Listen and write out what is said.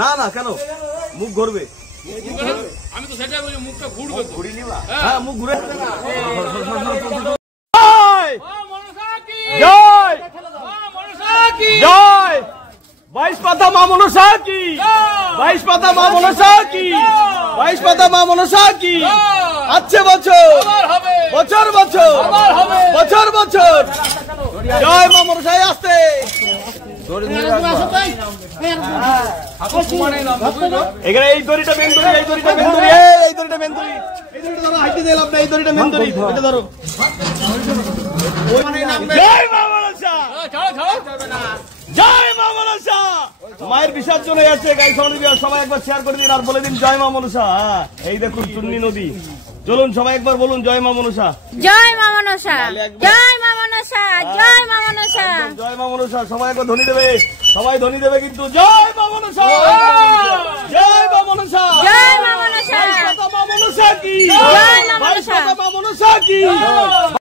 না না কেন মুখ ঘুরবে আমি তো সেটা বলি মুখটা ঘুরবে ঘুরি নিবা হ্যাঁ মুখ ঘুরে জয় জয় 22 পাতা মা মনসা কি 22 পাতা মা মনসা কি 22 পাতা মা মনসা কি আচ্ছে বছর বছর বছর বছর বছর জয় মা মনসায় আসতে এখানে এই দড়িটা মেন্দুরি এই দড়িটা মেন্দুরি এই দড়িটা মেন্দুরি এই দড়িটা ধরো হাইতে দিলাম না এই দড়িটা মেন্দুরি এটা ধরো জয় মা মনসা জয় মা মনসা মায়ের বিসর্জন হয়ে যাচ্ছে গাই সবাই একবার শেয়ার করে দিন আর বলে দিন জয় মা মনসা এই দেখুন চুন্নি নদী চলুন সবাই একবার বলুন জয় মা মনসা জয় মা মনসা জয় মা মনসা জয় মা মনসা জয় মা মনসা সবাই একবার ধ্বনি দেবে সবাই ধ্বনি দেবে কিন্তু জয় মা মনসা জয় মা মনসা জয় মা মনসা মা মনসা কি জয় মা মনসা মা মনসা কি